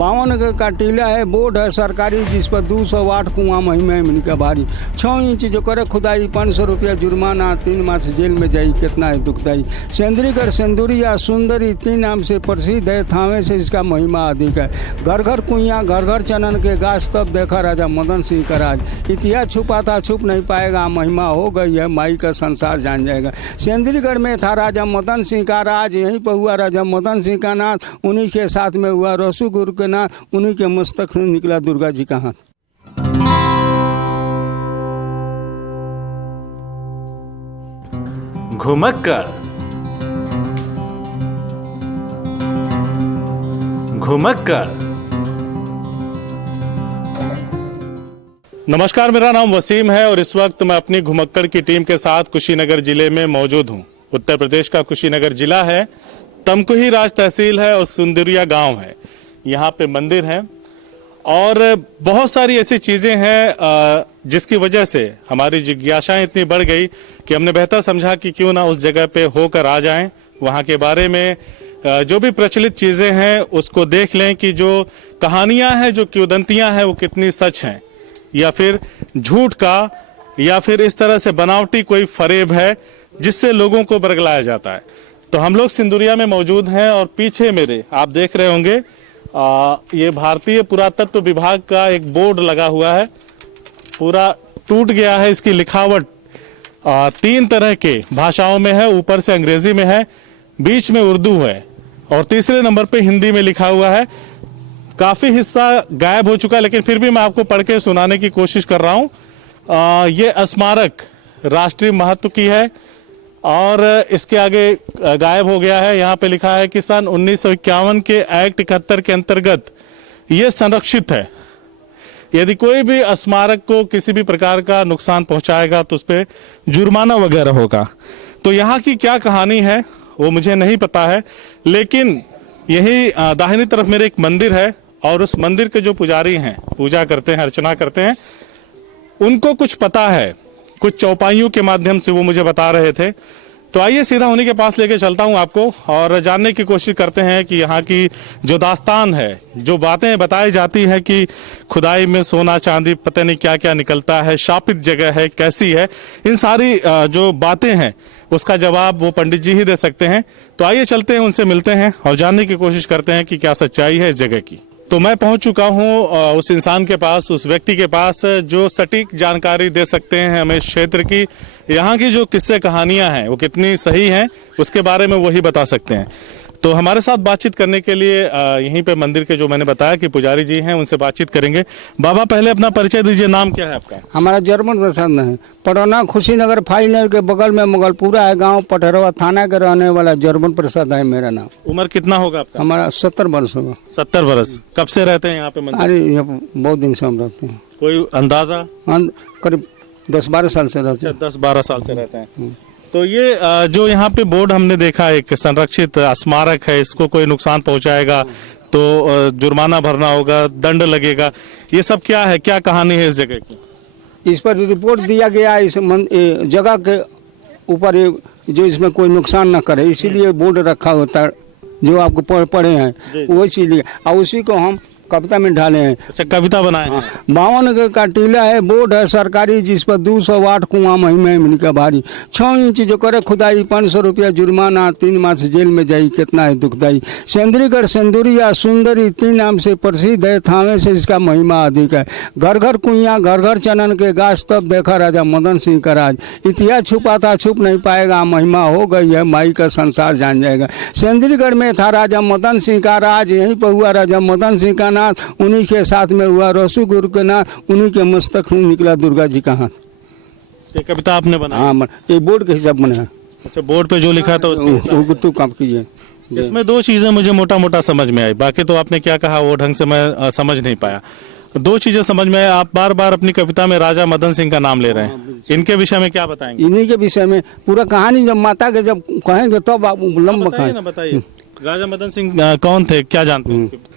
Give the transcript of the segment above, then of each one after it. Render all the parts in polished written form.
52 का टीला है, बोर्ड है सरकारी जिस पर 208 कुआं महिमा इमनी का भारी 6 इंच जो करे खुदाई 500 रुपया जुर्माना, 3 माह से जेल में जाई, कितना है दुखदाई। सेंद्रीगढ़ सिंदूरिया सुंदरी 3 नाम से प्रसिद्ध है, थावे से इसका महिमा अधिक है। घर घर कुइयाँ घर घर चनन के गाछ, तब देखा राजा मदन सिंह का राज। इतिहास छुपा था छुप नहीं पाएगा, महिमा हो गई है माई का संसार जान जाएगा। सेंद्रीगढ़ में था राजा मदन सिंह का राज, यहीं पर हुआ राजा मदन सिंह का नाथ, उन्हीं के साथ में हुआ रसू गुरु के ना, उन्हीं के मस्तक से निकला दुर्गा जी का हाथ। घुमक्कड़ घुमक्कड़। नमस्कार, मेरा नाम वसीम है और इस वक्त मैं अपनी घुमक्कड़ की टीम के साथ कुशीनगर जिले में मौजूद हूँ। उत्तर प्रदेश का कुशीनगर जिला है, तमकुही राज तहसील है और सुंदरिया गांव है। यहाँ पे मंदिर है और बहुत सारी ऐसी चीजें हैं जिसकी वजह से हमारी जिज्ञासाएं इतनी बढ़ गई कि हमने बेहतर समझा कि क्यों ना उस जगह पे होकर आ जाएं, वहाँ के बारे में जो भी प्रचलित चीजें हैं उसको देख लें कि जो कहानियां हैं, जो किंवदंतियां हैं, वो कितनी सच हैं या फिर झूठ का, या फिर इस तरह से बनावटी कोई फरेब है जिससे लोगों को बरगलाया जाता है। तो हम लोग सिंदूरिया में मौजूद हैं और पीछे मेरे आप देख रहे होंगे ये भारतीय पुरातत्व विभाग का एक बोर्ड लगा हुआ है, पूरा टूट गया है। इसकी लिखावट 3 तरह के भाषाओं में है, ऊपर से अंग्रेजी में है, बीच में उर्दू है और तीसरे नंबर पे हिंदी में लिखा हुआ है। काफी हिस्सा गायब हो चुका है, लेकिन फिर भी मैं आपको पढ़ के सुनाने की कोशिश कर रहा हूँ। ये स्मारक राष्ट्रीय महत्व की है और इसके आगे गायब हो गया है। यहाँ पे लिखा है कि सन 1951 के एक्ट 71 के अंतर्गत ये संरक्षित है। यदि कोई भी स्मारक को किसी भी प्रकार का नुकसान पहुंचाएगा तो उस पर जुर्माना वगैरह होगा। तो यहाँ की क्या कहानी है वो मुझे नहीं पता है, लेकिन यही दाहिनी तरफ मेरे एक मंदिर है और उस मंदिर के जो पुजारी हैं, पूजा करते हैं, अर्चना करते हैं, उनको कुछ पता है। कुछ चौपाइयों के माध्यम से वो मुझे बता रहे थे। तो आइए सीधा उन्हीं के पास लेके चलता हूं आपको और जानने की कोशिश करते हैं कि यहाँ की जो दास्तान है, जो बातें बताई जाती है कि खुदाई में सोना चांदी पता नहीं क्या क्या निकलता है, शापित जगह है, कैसी है, इन सारी जो बातें हैं उसका जवाब वो पंडित जी ही दे सकते हैं। तो आइए चलते हैं, उनसे मिलते हैं और जानने की कोशिश करते हैं कि क्या सच्चाई है इस जगह की। तो मैं पहुंच चुका हूं उस इंसान के पास, उस व्यक्ति के पास जो सटीक जानकारी दे सकते हैं हमें क्षेत्र की, यहाँ की जो किस्से कहानियां हैं वो कितनी सही हैं उसके बारे में वही बता सकते हैं। तो हमारे साथ बातचीत करने के लिए यहीं पे मंदिर के जो मैंने बताया कि पुजारी जी हैं, उनसे बातचीत करेंगे। बाबा पहले अपना परिचय दीजिए, नाम क्या है आपका? हमारा जर्मन प्रसाद है, पटौना खुशीनगर फाइनल के बगल में मुगलपुरा है, गांव पटरवा थाना के रहने वाला जर्मन प्रसाद है मेरा नाम। उम्र कितना होगा आपका? हमारा 70 वर्ष होगा। 70 वर्ष। कब से रहते हैं यहाँ पे मंदिर? अरे यहाँ बहुत दिन से हम रहते हैं। कोई अंदाजा? करीब 10-12 साल से रहते हैं। 10-12 साल से रहते हैं। तो ये जो यहाँ पे बोर्ड हमने देखा, एक संरक्षित स्मारक है, इसको कोई नुकसान पहुंचाएगा तो जुर्माना भरना होगा, दंड लगेगा, ये सब क्या है, क्या कहानी है इस जगह की? इस पर रिपोर्ट दिया गया इस जगह के ऊपर जो इसमें कोई नुकसान न करे, इसीलिए बोर्ड रखा होता है जो आपको पढ़े हैं वो इसीलिए, और उसी को हम कविता में ढाले हैं। अच्छा, कविता बनाए हैं। 52 का टीला है, बोर्ड है सरकारी जिस पर 208 कुआं महिमा इमनी का भारी 6 इंच जो करे खुदाई 500 रुपया जुर्माना, 3 माह से जेल में जाई, कितना है दुखदाई। सेंद्रीगढ़ सिंदूरिया सुंदरी 3 नाम से प्रसिद्ध है, थावे से इसका महिमा अधिक है। घर घर कुइयाँ घर घर चनन के गाछ, तब देखा राजा मदन सिंह का राज। इतिहास छुपा था छुप नहीं पाएगा, महिमा हो गई है माई का संसार जान जाएगा। सेंद्रीगढ़ में था राजा मदन सिंह का राज, यहीं पर हुआ राजा मदन सिंह का, उन्हीं के साथ में हुआ रसू गुरु के नाथ, उन्हीं के मस्तक से निकला दुर्गा जी का हाथ। ये कविता आपने बनाई? हाँ, ये बोर्ड के हिसाब बना है। अच्छा, बोर्ड पे जो लिखा था उसको काम कीजिए। इसमें 2 चीजें मुझे मोटा मोटा समझ में आई, बाकी तो आपने क्या कहा वो ढंग से मैं समझ नहीं पाया। 2 चीजें समझ में आई। आप बार बार अपनी कविता में राजा मदन सिंह का नाम ले रहे हैं, इनके विषय में क्या बताएंगे? इन्हीं के विषय में पूरा कहानी जब माता के जब कहेंगे तब आप लंबा बताइए। राजा मदन सिंह कौन थे, क्या जानते हैं?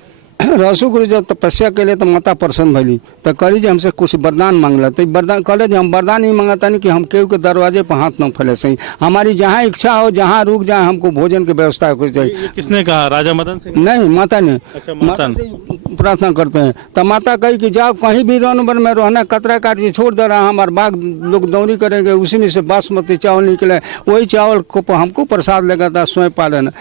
रसू गुरु जब तपस्या के लिए तो माता प्रसन्न भैली तो करी जे हमसे कुछ वरदान मांगला तो वरदान कहले जे हम वरदान नहीं मांगता नहीं कि हम केहू के दरवाजे पर हाथ न फैले सही, हमारी जहाँ इच्छा हो जहाँ रुक जाए हमको भोजन की व्यवस्था हो जाए। ये किसने कहा, राजा मदन सिंह? नहीं, माता ने। अच्छा, माता से प्रार्थना करते हैं तो माता कही कि जाओ कहीं भी रनबर में रहना, कतरा काट के छोड़ दे रहा, हमारे बाग लोग दौरी करेंगे, उसी में से बासमती चावल निकले, वही चावल को हमको प्रसाद लगा था, स्वयं पालन।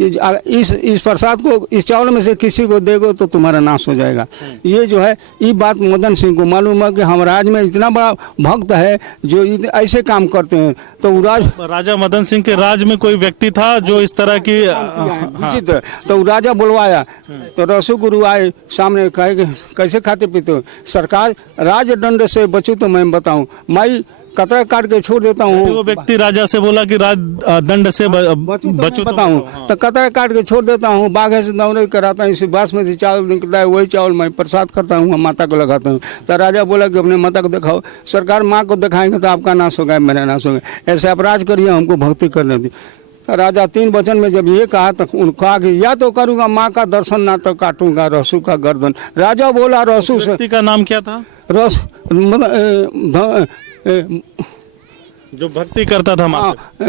इस प्रसाद को, इस चावल में से किसी को देगो तो तुम्हारा नाश हो जाएगा। ये जो है ये बात मदन सिंह को मालूम है कि हम राज में इतना बड़ा भक्त है जो ऐसे काम करते हैं। तो राजा मदन सिंह के राज में कोई व्यक्ति था जो इस तरह की विचित्र, तो राजा बुलवाया तो रसू गुरु आए सामने, कहे कि कैसे खाते पीते हो? सरकार राजदंड से बचूं तो मैं बताऊं, मैं कतरा काट के छोड़ देता हूँ। वो व्यक्ति राजा से बोला कि राज दंड से बचूं बताऊं तो कतरा काट के छोड़ देता हूँ, बाघ से दौरे कराता हूँ, इसी बासमती चावल निकलता है, वही चावल मैं प्रसाद करता हूँ, माता को लगाता हूँ। तो राजा बोला कि अपने माता को दिखाओ। सरकार माँ को दिखाएंगे तो आपका नाश होगा, मेरा नाश होगा, ऐसे अपराध करिए, हमको भक्ति करने दी। राजा 3 वचन में जब ये कहा तो उन्होंने कहा कि या तो करूंगा माँ का दर्शन, ना तो काटूंगा रसू का गर्दन। राजा बोला रसू से। व्यक्ति का नाम क्या था? रस जो भक्ति करता था माता?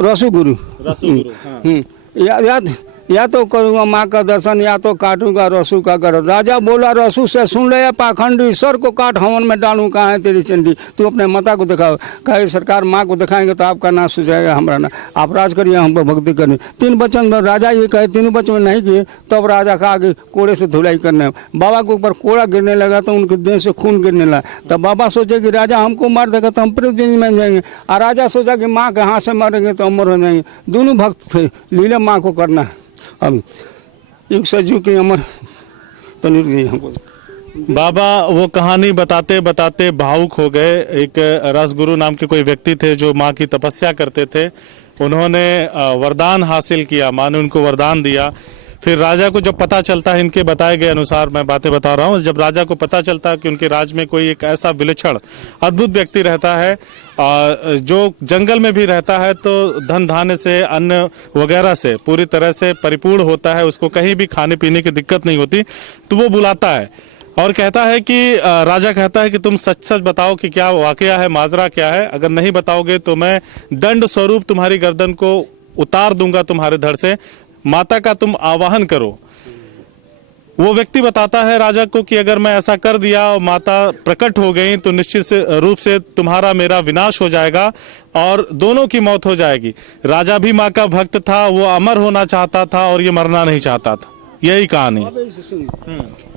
रसू गुरु। रसू गुरु। या तो करूंगा माँ का दर्शन, या तो काटूंगा रसू का गर्दन। राजा बोला रसू से, सुन ले पाखंडी, सर को काट हवन में डालूं, कहाँ है तेरी चंडी, तू अपने माता को दिखाओ। कहे सरकार माँ को दिखाएंगे तो आपका नाश हो जाएगा, हमारा ना, आप राज करिए, हम पर भक्ति करनी। 3 वचन में राजा ये कहे, 3 वचन में नहीं किए, तब राजा का आगे कोड़े से धुलाई करने। बाबा के ऊपर कोड़ा गिरने लगा तो उनके देह से खून गिरने लगा। तब बाबा सोचे कि राजा हमको मार देगा तो हम पृथ्वी में जाएंगे, और राजा सोचा कि माँ के हाथ से मारेंगे तो अमर हो जाएंगे। दोनों भक्त थे, लीला माँ को करना। अब एक सज्जू की अमर तनिर गई हमको। बाबा वो कहानी बताते बताते भावुक हो गए। एक रसगुरु नाम के कोई व्यक्ति थे जो माँ की तपस्या करते थे, उन्होंने वरदान हासिल किया, माँ ने उनको वरदान दिया। फिर राजा को जब पता चलता है, इनके बताए गए अनुसार मैं बातें बता रहा हूँ, जब राजा को पता चलता है कि उनके राज्य में कोई एक ऐसा विलक्षण अद्भुत व्यक्ति रहता है जो जंगल में भी रहता है, तो धन धान्य से, अन्न वगैरह से पूरी तरह से परिपूर्ण होता है, उसको कहीं भी खाने पीने की दिक्कत नहीं होती, तो वो बुलाता है और कहता है कि राजा कहता है कि तुम सच सच बताओ कि क्या वाकया है, माजरा क्या है, अगर नहीं बताओगे तो मैं दंड स्वरूप तुम्हारी गर्दन को उतार दूंगा तुम्हारे धड़ से, माता का तुम आवाहन करो। वो व्यक्ति बताता है राजा को कि अगर मैं ऐसा कर दिया और माता प्रकट हो गई तो निश्चित से रूप से तुम्हारा मेरा विनाश हो जाएगा और दोनों की मौत हो जाएगी। राजा भी माँ का भक्त था, वो अमर होना चाहता था और ये मरना नहीं चाहता था। यही कहानी।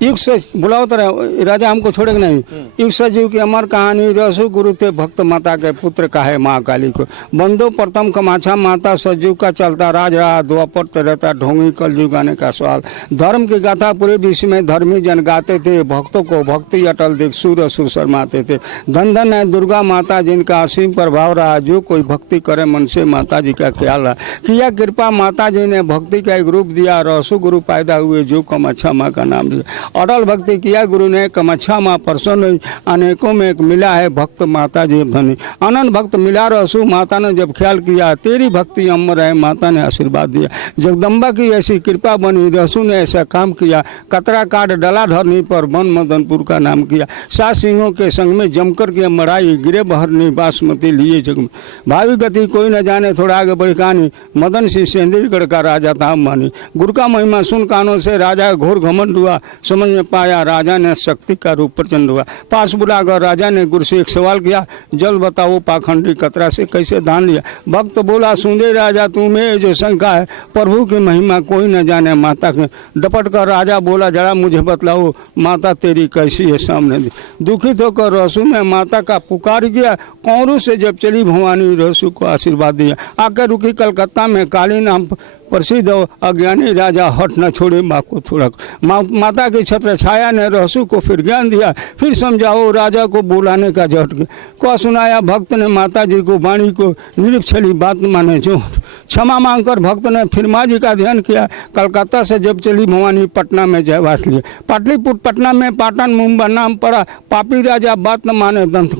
युग से बुलाओ तो राजा हमको छोड़ेगा नहीं। युग सजीव की अमर कहानी, रसू गुरु थे भक्त माता के पुत्र का है माँ काली को। बंदो प्रथम कमाछा माता सजीव का चलता राज रहा, द्वापर रहता ढोंगी कलयुग आने का सवाल। धर्म की गाथा पूरे विश्व में धर्मी जन गाते थे, भक्तों को भक्ति अटल देख सूर असुर शर्माते थे। धन धन है दुर्गा माता जिनका असीम प्रभाव रहा, जो कोई भक्ति करे मन से माता जी का ख्याल रहा। किया कृपा माता जी ने भक्ति का एक रूप दिया, रसू गुरु पैदा हुए जो कमाछा माँ का नाम लिया। अटल भक्ति किया गुरु ने, कमाछा माँ प्रसन्न हुई, अनेकों में एक मिला है भक्त माता जी धनी। अनंत भक्त मिला रसू माता ने जब ख्याल किया, तेरी भक्ति अमर है माता ने आशीर्वाद दिया। जगदम्बा की ऐसी कृपा बनी, रसू ने ऐसा काम किया, कतरा काट डला धरनी पर वन मदनपुर का नाम किया। 7 सिंहों के संग में जमकर के मराई, गिरे बहरनी बासमती लिए जग में। भावी गति कोई न जाने, थोड़ा आगे बढ़ी कहानी, मदन सिंह सेंद्रीगढ़ का राजा था मानी। गुरु का महिमा सुन कानों से राजा घोर घमंड हुआ, समझ में पाया राजा ने शक्ति का रूप प्रचंड हुआ। पास बुलाकर राजा ने गुरु से एक सवाल किया, जल बताओ पाखंडी कतरा से कैसे दान लिया। भक्त बोला सुने राजा तुम्हें जो शंका है, प्रभु की महिमा कोई न जाने माता के। डपट कर राजा बोला जरा मुझे बतलाओ माता तेरी कैसी है सामने। दुखित होकर रसू ने माता का पुकार किया, कौरू से जब चली भवानी रसू को आशीर्वाद दिया। आकर रुकी कलकत्ता में, काली नाम प्रसिद्ध अज्ञानी राजा हट न छोड़े माँ को थोड़ा। माता की छत्र छाया ने रसू को फिर ज्ञान दिया, फिर समझाओ राजा को बुलाने का झटके को सुनाया। भक्त ने माता जी को वाणी को निरक्षली बात माने जो क्षमा मांगकर भक्त ने फिर माँ जी का ध्यान किया। कलकत्ता से जब चली भवानी पटना में जयवास लिए। पाटलिपुत्र पटना में पाटन मुंबा नाम पड़ा, पापी राजा बात न माने दंत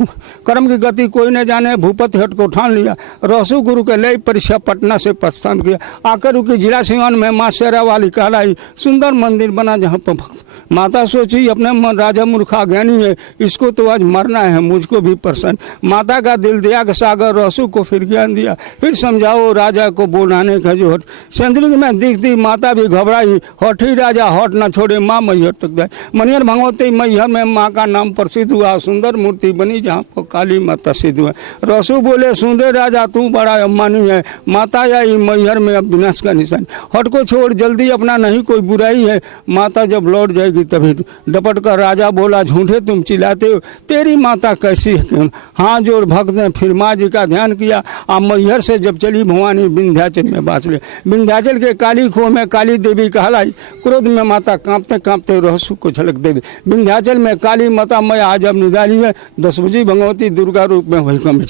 कर्म की गति कोई न जाने, भूपति हट को ठान लिया। रसू गुरु के लय परीक्षा पटना से प्रस्थान किया। आकर रुकी जिला सिवान में माँ शेरा वाली कहलाई, सुंदर मंदिर बना जहाँ पर भक्त माता सोची अपने मन राजा मूर्खा ज्ञानी है, इसको तो आज मरना है, मुझको भी प्रसन्न। माता का दिल दिया कि सागर रसू को फिर ज्ञान दिया, फिर समझाओ राजा को बोलाने का जो हट। सेंद्रिक में दिखती माता भी घबराई, हठी राजा हट न छोड़े माँ मैहर तक गए। मनियर भगवती मैहर में माँ का नाम प्रसिद्ध हुआ, सुंदर मूर्ति बनी जहाँ पर काली माता सिद्ध हुआ। रसू बोले सुन रे राजा तू बड़ा अम्मानी है, माता आई मैहर में अब विनाश का निशान। हट को छोड़ जल्दी अपना नहीं कोई बुराई है, माता जब लौट जाएगी तभी। डपट कर राजा बोला झूठे तुम चिल्लाते हो, तेरी माता कैसी है क्यों। हाँ जोड़ भक्त ने फिर माँ जी का ध्यान किया, आ मैहर से जब चली भवानी विंध्याचल में बास ले। विंध्याचल के काली खो में काली देवी कहलाई, क्रोध में माता कांपते कांपते रहसु को झलक दे दी। विंध्याचल में काली माता मैं आज अब निराली है, 10 बजी भगवती दुर्गा रूप में वही कम।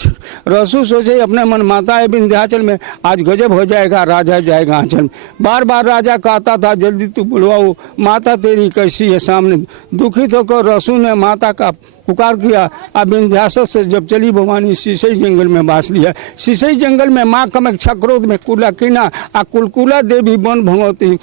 रहसु सोचे अपने मन माता है विंध्याचल में, आज गजब हो जाएगा, राजा जाएगा आंचल में। बार बार राजा कहता था जल्दी तू बुलवाओ, माता तेरी कैसी है सामने। दुखित होकर रसू ने माता का पुकार किया। अब विंध्याचल से जब चली भवानी शीशई जंगल में बास लिया। शीशई जंगल में माँ कामाख्या क्रोध में कुला कीना, आ कुलकुला देवी बन भगवती।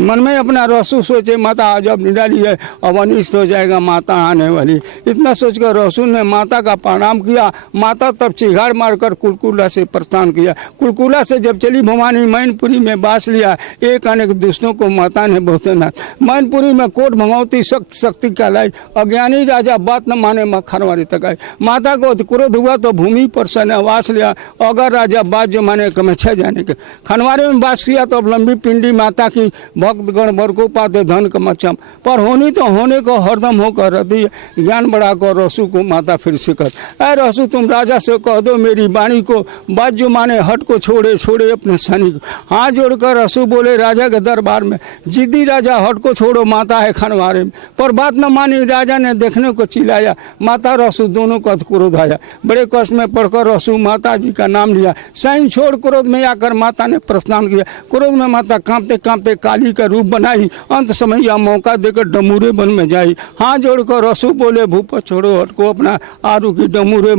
मन में अपना रसू सोचे माता आज अब निराली है, अब अनिष्ट हो जाएगा माता आने वाली। इतना सोचकर रसू ने माता का प्रणाम किया। माता तब चिघाड़ मारकर कुलकुला से प्रस्थान किया। कुलकुला से जब चली भवानी मैनपुरी में बास लिया। एक अनेक दुष्टों को माता ने बहुत नाथ। मैनपुरी में कोट भगवती सख्त शक्ति कहलाई, अज्ञानी राजा बात न माने माँ खनवारी तक आई। माता को क्रोध हुआ तो भूमि पर सन्यावास लिया, अगर राजा बात जो माने कमेच्छा जाने के। खनवारी में बास किया तो अब लंबी पिंडी माता की भक्तगण बर को पाते धन का मचम, पर होनी तो होने को हरदम होकर रहती है। ज्ञान बढ़ाकर रसू को माता फिर सिकत, अरे रसू तुम राजा से कह दो मेरी वाणी को, बात जो माने हट को छोड़े छोड़े अपने सनी को। हाथ जोड़कर रसू बोले राजा के दरबार में, जिद्दी राजा हट को छोड़ो माता है खनवारे में। पर बात न मानी राजा ने देखने को चिल्लाया, माता रसू दोनों का क्रोध आया। बड़े कष्ट में पढ़कर रसू माता जी का नाम लिया। सैन छोड़ क्रोध में आकर माता ने प्रस्थान किया। क्रोध में माता कांपते कांपते काली का रूप बनाई, अंत समय या मौका देकर डमूरे वन में जाई। हाथ जोड़कर रसू बोले भूप छोड़ो हट को अपना, आरू की डमूरे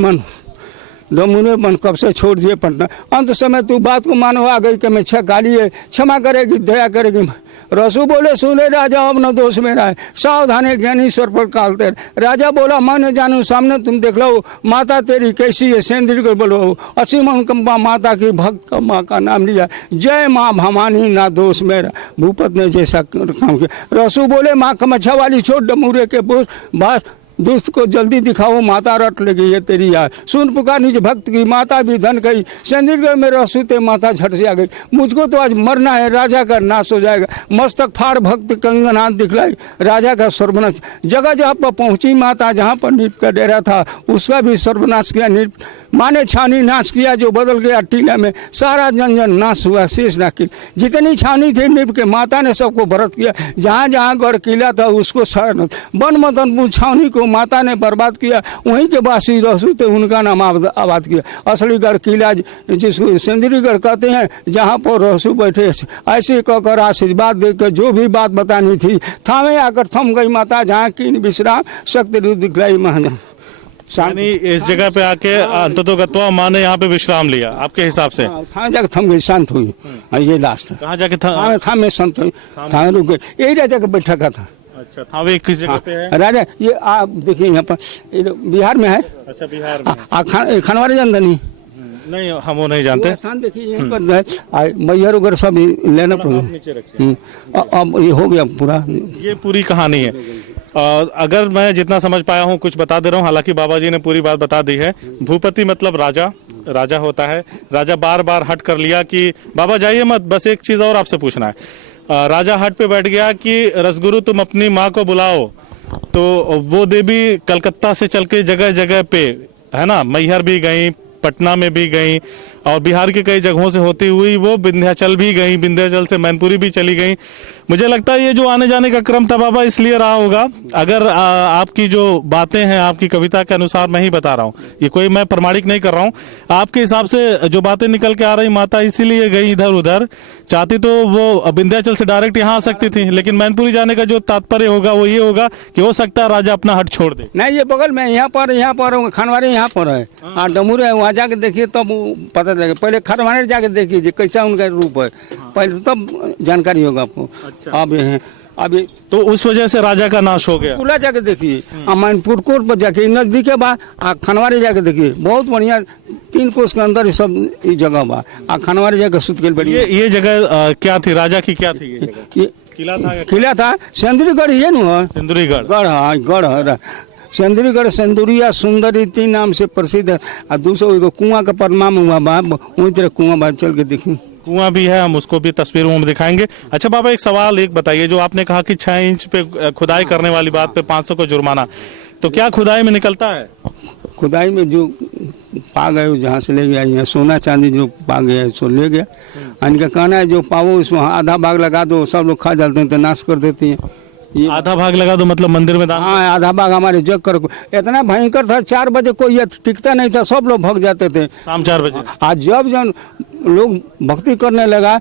मन कब से छोड़ दिए पटना। अंत समय तू बात को मानो आ गई कि मैं काली है, क्षमा करेगी दया करेगी। रसू बोले सुने राजा अब न दोष मेरा है, सावधान है ज्ञानी सर पर कालते। राजा बोला मैं न जानू सामने तुम देख लो, माता तेरी कैसी है सेंद्री को बोलो। असीम अनुकंपा माता की भक्त का माँ का नाम लिया, जय माँ भवानी ना दोष मेरा। भूपत ने जैसा काम किया। रसू बोले माँ कमच्छा वाली छोड़ डमूरे के बोझ बस, दुष्ट को जल्दी दिखाओ माता रट लगी है तेरी याद। सुन पुकार निज भक्त की माता भी धन गई, सेंद्रीगढ़ में रसूते माता झट से आ गई। मुझको तो आज मरना है, राजा का नाश हो जाएगा। मस्तक फाड़ भक्त कंगन हाथ दिखलाई, राजा का सर्वनाश। जगह जहाँ पर पहुंची माता, जहाँ पर नीप का डेरा था उसका भी सर्वनाश किया। नीप माँ ने छानी नाश किया, जो बदल गया टीला में, सारा जन नाश हुआ शेष ना किल। जितनी छानी थी नीप के माता ने सबको भरत किया। जहाँ जहाँ गढ़ किला था उसको सारा वन मदनपुर छावनी को माता ने बर्बाद किया। वहीं के वासी रसू थे, उनका नाम आबाद किया। असली गढ़ किला जिसको सेंद्रीगढ़ कहते हैं, जहाँ पर रसू बैठे ऐसे कहकर आशीर्वाद देकर जो भी बात बतानी थी थामे आकर थम गई माता, जहाँ की विश्राम शक्ति रूप दिखलाई महान। यानी इस जगह पे आके अंततोगत्वा माँ ने यहाँ पे विश्राम लिया आपके हिसाब से? थाने जाकर थम गई, शांत हुई। ये लास्ट कहाँ जाके थामे शांत हुई, थामे रुक गई। यही राजा का बैठा का था। अच्छा, थावे किस जगह पे है? राजा ये आप देखिए यहाँ पर बिहार में है। अच्छा, बिहार में। खनवारी जानते नहीं? नहीं, हम वो नहीं जानते। स्थान देखिए यहाँ पर मैहर वगैरह सब लेना पड़ेगा। अब ये हो गया पूरा, ये पूरी कहानी है। अगर मैं जितना समझ पाया हूँ कुछ बता दे रहा हूँ, हालांकि बाबा जी ने पूरी बात बता दी है। भूपति मतलब राजा, राजा होता है। राजा बार बार हट कर लिया कि बाबा जाइए मत, बस एक चीज और आपसे पूछना है। राजा हट पे बैठ गया कि रसगुरु तुम अपनी माँ को बुलाओ। तो वो देवी कलकत्ता से चल के जगह जगह पे, है ना, मैहर भी गई, पटना में भी गई, और बिहार के कई जगहों से होती हुई वो विंध्याचल भी गई, विंध्याचल से मैनपुरी भी चली गई। मुझे लगता है ये जो आने जाने का क्रम था बाबा इसलिए रहा होगा। अगर आपकी जो बातें हैं आपकी कविता के अनुसार मैं ही बता रहा हूँ, ये कोई मैं प्रमाणिक नहीं कर रहा हूँ, आपके हिसाब से जो बातें निकल के आ रही माता इसीलिए गई इधर उधर, चाहती तो वो विंध्याचल से डायरेक्ट यहाँ आ सकती थी, लेकिन मैनपुरी जाने का जो तात्पर्य होगा वो ये होगा कि हो सकता है राजा अपना हट छोड़ दे। नहीं, ये बगल में यहाँ पर खनवारी यहाँ पर है, हाँ डमूर है, वहाँ जाके देखिए तब पता चलेगा। पहले खनवारी जाके देखिए कैसा उनका रूप है, पहले तब जानकारी होगा आपको। अच्छा। अब ये अभी तो उस वजह से राजा का नाश हो गया। पुला जाके देखिए, मैनपुर कोट पर जाके नजदीक है बा, खनवारी जाके देखिए बहुत बढ़िया 3 कोस के अंदर सब ये जगह बा। खनवारी जाके सुत के बढ़िया। ये जगह क्या थी, राजा की क्या थी ये जगह? ये किला था या किला था, सेंदुरीगढ़ ये न सिंदुरीगढ़ गढ़ है, गढ़ है सेंदुरीगढ़, सेंदुरिया सुंदरी 3 नाम से प्रसिद्ध है। और दूसरा एगो कुआं का परमाम हुआ बा, वही तरह कुआं बा, चल के देखिए कुआं भी है, हम उसको भी तस्वीरों में दिखाएंगे। अच्छा बाबा एक सवाल एक बताइए, जो आपने कहा कि 6 इंच पे खुदाई करने वाली बात पे 500 का जुर्माना, तो क्या खुदाई में निकलता है? खुदाई में जो पा गए जहाँ से ले गया, यहाँ सोना चांदी जो पा गया सो ले गया। इनका कहना है जो पाओ उसमें आधा भाग लगा दो, सब लोग खा जाते हैं तो नाश कर देती हैं। ये आधा भाग लगा दो मतलब मंदिर में दान? हाँ, आधा भाग हमारे जग कर, इतना भयंकर था 4 बजे कोई ये टिकता नहीं था, सब लोग भग जाते थे शाम 4 बजे। आज जब जब लोग भक्ति करने लगा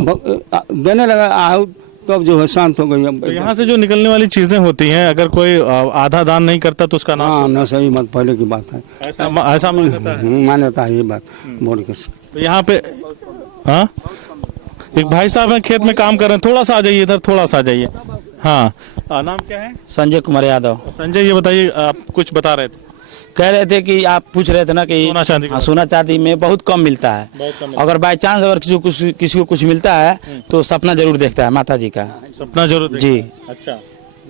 देने लगा तब जो है शांत हो गई। तो यहाँ से जो निकलने वाली चीजें होती हैं, अगर कोई आधा दान नहीं करता तो उसका नाश हाँ ना, सही मत पहले की बात है, ऐसा मान्यता है। मान्यता है ये बात बोल के। तो यहाँ पे हाँ एक भाई साहब हैं खेत में काम कर रहे हैं, थोड़ा सा आ जाइए इधर, थोड़ा सा आ जाइए। हाँ नाम क्या है? संजय कुमार यादव। संजय ये बताइए, आप कुछ बता रहे थे, कह रहे थे कि आप पूछ रहे थे ना कि सोना चांदी हाँ, सोना चांदी में बहुत कम मिलता है। अगर बाई चांस अगर किसी को कुछ मिलता है तो सपना जरूर देखता है माता जी का। सपना जरूर जी। अच्छा,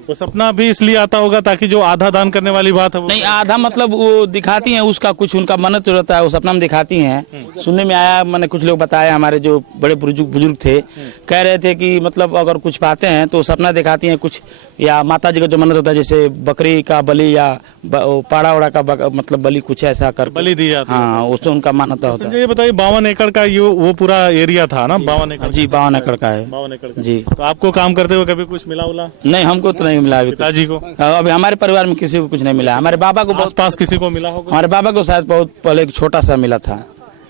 वो सपना भी इसलिए आता होगा ताकि जो आधा दान करने वाली बात है वो नहीं, आधा मतलब वो दिखाती हैं, उसका कुछ उनका मन्नत रहता है, वो सपना में दिखाती हैं। सुनने में आया, मैंने कुछ लोग बताया, हमारे जो बड़े बुजुर्ग थे कह रहे थे कि मतलब अगर कुछ पाते हैं तो सपना दिखाती हैं कुछ, या माता जी का जो मन्नत होता है जैसे बकरी का बलि या पाड़ा उड़ा का मतलब बलि, कुछ ऐसा कर बलि दी जाती है। हाँ, उससे उनका मान्यता होता है। ये बताइए 52 एकड़ का ये वो पूरा एरिया था ना? 52 एकड़? जी 52 एकड़ का है। 52 एकड़ का। जी। तो आपको काम करते हुए कभी कुछ मिला उला? नहीं, हमको तो नहीं मिला अभी। पिताजी को? अभी हमारे परिवार में किसी को कुछ नहीं मिला। हमारे बाबा को आस पास किसी को मिला होगा? हमारे बाबा को शायद बहुत पहले एक छोटा सा मिला था।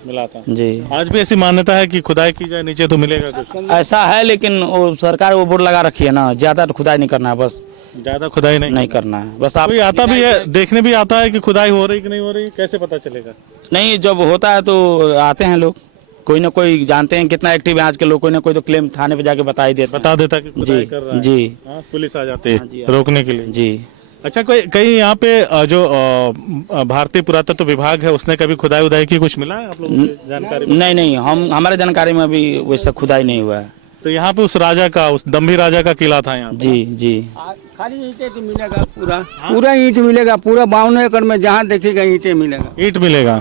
मिला था जी। आज भी ऐसी मान्यता है कि खुदाई की जाए नीचे तो मिलेगा कुछ? ऐसा है, लेकिन वो सरकार वो बोर्ड लगा रखी है ना, ज्यादा खुदाई नहीं करना है, बस ज्यादा खुदाई नहीं करना है बस। आप कोई आता भी है देखने भी आता है कि खुदाई हो रही कि नहीं हो रही, कैसे पता चलेगा? नहीं, जब होता है तो आते हैं लोग, कोई ना कोई जानते हैं कितना एक्टिव है आज के लोग, कोई ना कोई तो क्लेम थाने पे जाके बता देता कि खुदाई कर रहा है। जी। पुलिस आ जाती है रोकने के लिए। जी। अच्छा, कोई कहीं यहाँ पे जो भारतीय पुरातत्व विभाग है उसने कभी खुदाई उदाई की कुछ मिला है आप लोगों की जानकारी में? नहीं, हमारे जानकारी में अभी वैसा खुदाई नहीं हुआ है। तो यहाँ पे उस राजा का, उस दम्भी राजा का किला था यहाँ पे? जी। खाली ईंटें तो मिलेगा, पूरा ईंट मिलेगा, पूरा 52 एकड़ में जहाँ देखिएगा ईंटें मिलेगा, ईंट मिलेगा।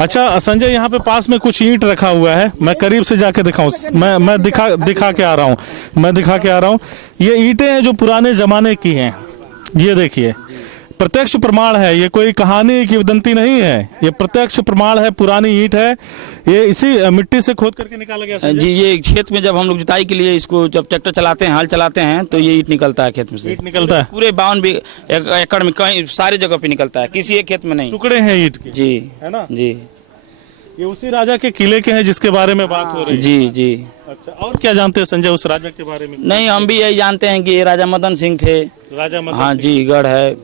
अच्छा संजय, यहाँ पे पास में कुछ ईंट रखा हुआ है, मैं करीब से जाके दिखाऊं, मैं दिखा के आ रहा हूँ। ये ईंटें हैं जो पुराने जमाने की हैं, ये देखिए प्रत्यक्ष प्रमाण है, ये कोई कहानी की वदंती नहीं है, ये प्रत्यक्ष प्रमाण है, पुरानी ईंट है, ये इसी मिट्टी से खोद करके निकाला गया। जी, ये खेत में जब हम लोग जुताई के लिए इसको जब ट्रैक्टर चलाते हैं, हल चलाते हैं, तो ये ईंट निकलता है खेत में से। ईंट निकलता है पूरे 52 एकड़ में, कहीं सारी जगह पे निकलता है, किसी एक खेत में नहीं। टुकड़े हैं ईंट के, जी है ना? जी। ये उसी राजा के किले के हैं जिसके बारे में बात हो रही है। जी। अच्छा, और क्या जानते हैं संजय उस राजा के बारे में? नहीं, हम भी यही जानते हैं कि ये राजा मदन सिंह थे। राजा मदन हाँ सिंह। जी, गढ़ है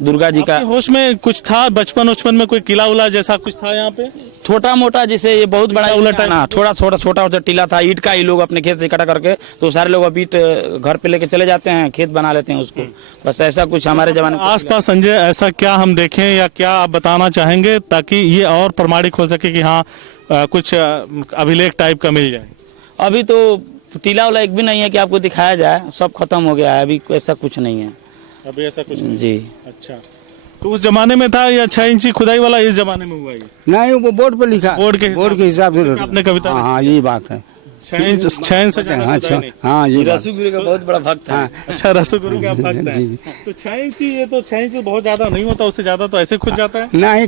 दुर्गा जी का। आपके होश में कुछ था बचपन में कोई किला उला जैसा कुछ था यहाँ पे? छोटा मोटा, जैसे ये बहुत बड़ा ईंट ना, थोड़ा छोटा टीला था, ईंट का ही लोग अपने खेत से इकट्ठा करके, तो सारे लोग अब ईंट घर पे लेके चले जाते हैं, खेत बना लेते हैं उसको, बस ऐसा कुछ हमारे जमाने में। आसपास संजय ऐसा क्या हम देखें या क्या आप बताना चाहेंगे ताकि ये और प्रमाणिक हो सके कि हाँ कुछ अभिलेख टाइप का मिल जाए? अभी तो टीला वाला एक भी नहीं है कि आपको दिखाया जाए, सब खत्म हो गया है, अभी ऐसा कुछ नहीं है अभी, ऐसा कुछ नहीं। जी। अच्छा, तो उस जमाने में था या 6 इंची खुदाई वाला इस जमाने में हुआ? ये नहीं, वो बोर्ड पे लिखा, बोर्ड के हिसाब से आपने कविता? हाँ, ये बात है। 6 इंच से ज्यादा खुदाई नहीं। हाँ, ये रसूगुरु का बहुत बड़ा भक्त है। अच्छा, रसगुरु का भक्त है। तो 6 इंची, ये तो 6 इंच बहुत ज्यादा नहीं होता, उससे ज्यादा तो ऐसे खुद जाता है? नहीं,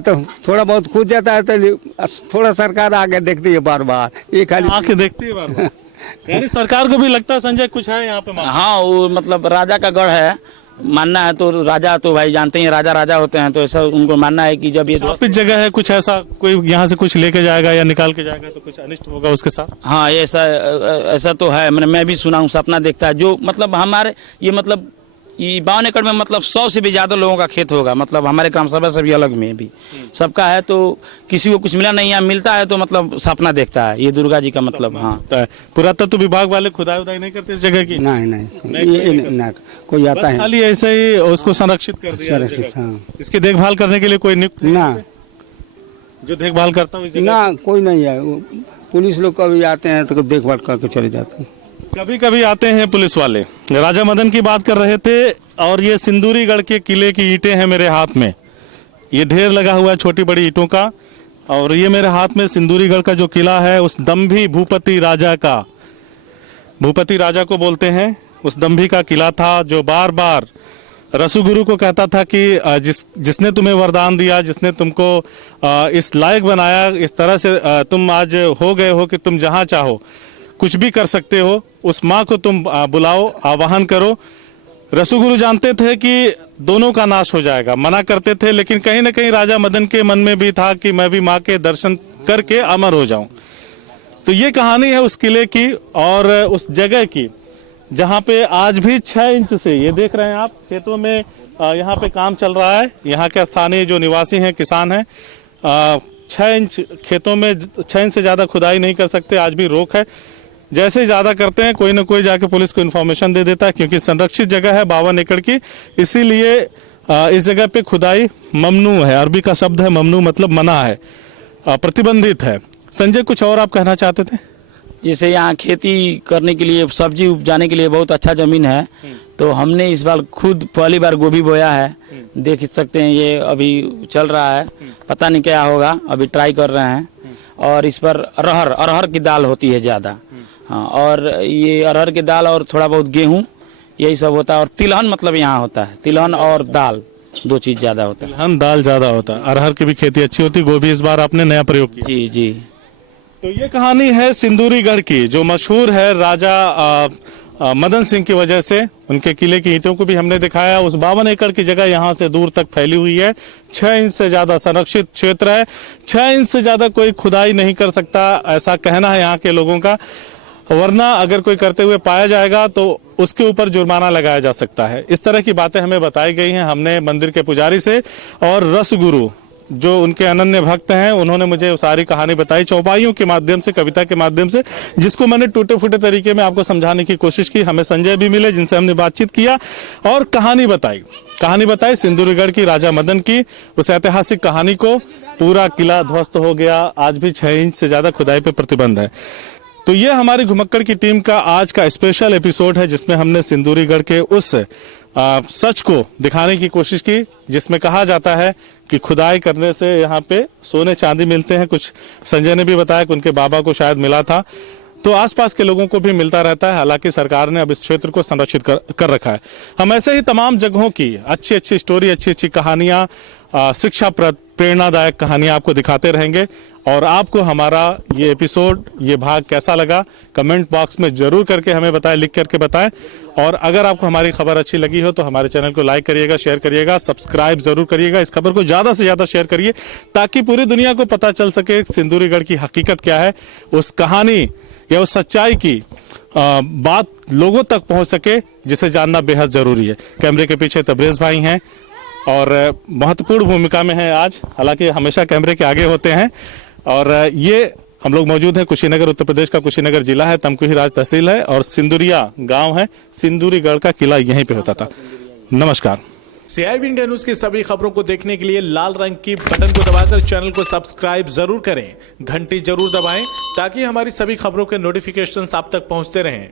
तो थोड़ा बहुत खुद जाता है, तो थोड़ा सरकार आगे देखती है बार, ये खाली आके देखती है बार। यानी सरकार को भी लगता है संजय कुछ है यहाँ पे। हाँ, वो मतलब राजा का गढ़ है, मानना है तो राजा तो भाई जानते ही हैं, राजा राजा होते हैं, तो ऐसा उनको मानना है कि जब ये स्थापित जगह है, कुछ ऐसा कोई यहाँ से कुछ लेके जाएगा या निकाल के जाएगा तो कुछ अनिष्ट होगा उसके साथ। हाँ, ऐसा तो है, मैं भी सुना हूँ, सपना देखता है जो मतलब हमारे ये मतलब ये 52 एकड़ में मतलब 100 से भी ज्यादा लोगों का खेत होगा, मतलब हमारे ग्राम सभा से भी अलग में भी सबका है, तो किसी को कुछ मिला नहीं, यहाँ मिलता है तो मतलब सपना देखता है, ये दुर्गा जी का मतलब। हाँ, पुरातत्व विभाग वाले खुदाई उदाई नहीं करते इस जगह की? नहीं, कोई आता है खाली ऐसे ही उसको संरक्षित कर दिया। हाँ। इसकी देखभाल करने के लिए कोई नियुक्त ना, जो देखभाल करता हो ना कोई नहीं है, पुलिस लोग कभी आते हैं तो देखभाल करके चले जाते हैं। कभी कभी आते हैं पुलिस वाले। राजा मदन की बात कर रहे थे और ये सिंदूरीगढ़ के किले की ईंटें हैं मेरे हाथ में, ये ढेर लगा हुआ है छोटी बड़ी ईंटों का, और ये मेरे हाथ में सिंदूरीगढ़ का जो किला है उस दंभी भूपति राजा का, भूपति राजा को बोलते हैं, उस दंभी का किला था जो बार बार रसुगुरु को कहता था कि जिसने तुम्हें वरदान दिया, जिसने तुमको इस लायक बनाया, इस तरह से तुम आज हो गए हो कि तुम जहां चाहो कुछ भी कर सकते हो, उस माँ को तुम बुलाओ, आवाहन करो। रसुगुरु जानते थे कि दोनों का नाश हो जाएगा, मना करते थे, लेकिन कहीं ना कहीं राजा मदन के मन में भी था कि मैं भी माँ के दर्शन करके अमर हो जाऊं। तो ये कहानी है उस किले की और उस जगह की जहाँ पे आज भी 6 इंच से, ये देख रहे हैं आप खेतों में यहाँ पे काम चल रहा है। यहाँ के स्थानीय जो निवासी हैं, किसान हैं, 6 इंच खेतों में 6 इंच से ज्यादा खुदाई नहीं कर सकते, आज भी रोक है। जैसे ही ज्यादा करते हैं कोई ना कोई जाके पुलिस को इन्फॉर्मेशन दे देता है, क्योंकि संरक्षित जगह है 52 एकड़ की, इसीलिए इस जगह पे खुदाई ममनू है। अरबी का शब्द है ममनू, मतलब मना है, प्रतिबंधित है। संजय, कुछ और आप कहना चाहते थे? जैसे यहाँ खेती करने के लिए, सब्जी उपजाने के लिए बहुत अच्छा जमीन है, तो हमने इस बार खुद पहली बार गोभी बोया है, देख सकते हैं, ये अभी चल रहा है, पता नहीं क्या होगा, अभी ट्राई कर रहे हैं। और इस पर अरहर की दाल होती है ज़्यादा, हाँ, और ये अरहर की दाल और थोड़ा बहुत गेहूँ, यही सब होता है। और तिलहन मतलब यहाँ होता है, तिलहन और दाल, 2 चीज़ ज़्यादा होता है। तिलहन दाल ज़्यादा होता है, अरहर की भी खेती अच्छी होती, गोभी इस बार आपने नया प्रयोग किया। जी जी। तो ये कहानी है सिंदूरीगढ़ की, जो मशहूर है राजा मदन सिंह की वजह से। उनके किले की ईंटों को भी हमने दिखाया। उस 52 एकड़ की जगह यहाँ से दूर तक फैली हुई है, 6 इंच से ज्यादा संरक्षित क्षेत्र है, 6 इंच से ज्यादा कोई खुदाई नहीं कर सकता, ऐसा कहना है यहाँ के लोगों का, वरना अगर कोई करते हुए पाया जाएगा तो उसके ऊपर जुर्माना लगाया जा सकता है। इस तरह की बातें हमें बताई गई हैं हमने मंदिर के पुजारी से, और रसगुरु जो उनके अनन्य भक्त हैं उन्होंने मुझे सारी कहानी बताई चौपाइयों के माध्यम से, कविता के माध्यम से, जिसको मैंने टूटे फूटे तरीके में आपको समझाने की कोशिश की। हमें संजय भी मिले जिनसे हमने बातचीत किया और कहानी बताई सिंदूरीगढ़ की, राजा मदन की, उस ऐतिहासिक कहानी को। पूरा किला ध्वस्त हो गया, आज भी 6 इंच से ज्यादा खुदाई पे प्रतिबंध है। तो ये हमारी घुमक्कड़ की टीम का आज का स्पेशल एपिसोड है, जिसमें हमने सिंदूरीगढ़ के उस सच को दिखाने की कोशिश की, जिसमें कहा जाता है कि खुदाई करने से यहाँ पे सोने चांदी मिलते हैं। कुछ संजय ने भी बताया कि उनके बाबा को शायद मिला था, तो आसपास के लोगों को भी मिलता रहता है। हालांकि सरकार ने अब इस क्षेत्र को संरक्षित कर रखा है। हम ऐसे ही तमाम जगहों की अच्छी अच्छी स्टोरी, अच्छी अच्छी कहानियां, शिक्षाप्रद, प्रेरणादायक कहानियां आपको दिखाते रहेंगे। और आपको हमारा ये एपिसोड, ये भाग कैसा लगा, कमेंट बॉक्स में जरूर करके हमें बताएं, लिख करके बताएं। और अगर आपको हमारी खबर अच्छी लगी हो तो हमारे चैनल को लाइक करिएगा, शेयर करिएगा, सब्सक्राइब जरूर करिएगा। इस खबर को ज्यादा से ज्यादा शेयर करिए, ताकि पूरी दुनिया को पता चल सके सिंदूरीगढ़ की हकीकत क्या है, उस कहानी या उस सच्चाई की बात लोगों तक पहुंच सके, जिसे जानना बेहद जरूरी है। कैमरे के पीछे तबरेज भाई हैं और महत्वपूर्ण भूमिका में हैं आज, हालांकि हमेशा कैमरे के आगे होते हैं। और ये हम लोग मौजूद हैं कुशीनगर, उत्तर प्रदेश का कुशीनगर जिला है, तमकुही राज तहसील है और सिंदूरिया गांव है। सिंदूरीगढ़ का किला यहीं पे होता था। नमस्कार। CIB इंडिया न्यूज की सभी खबरों को देखने के लिए लाल रंग की बटन को दबाकर चैनल को सब्सक्राइब जरूर करें, घंटी जरूर दबाएं, ताकि हमारी सभी खबरों के नोटिफिकेशंस आप तक पहुंचते रहें।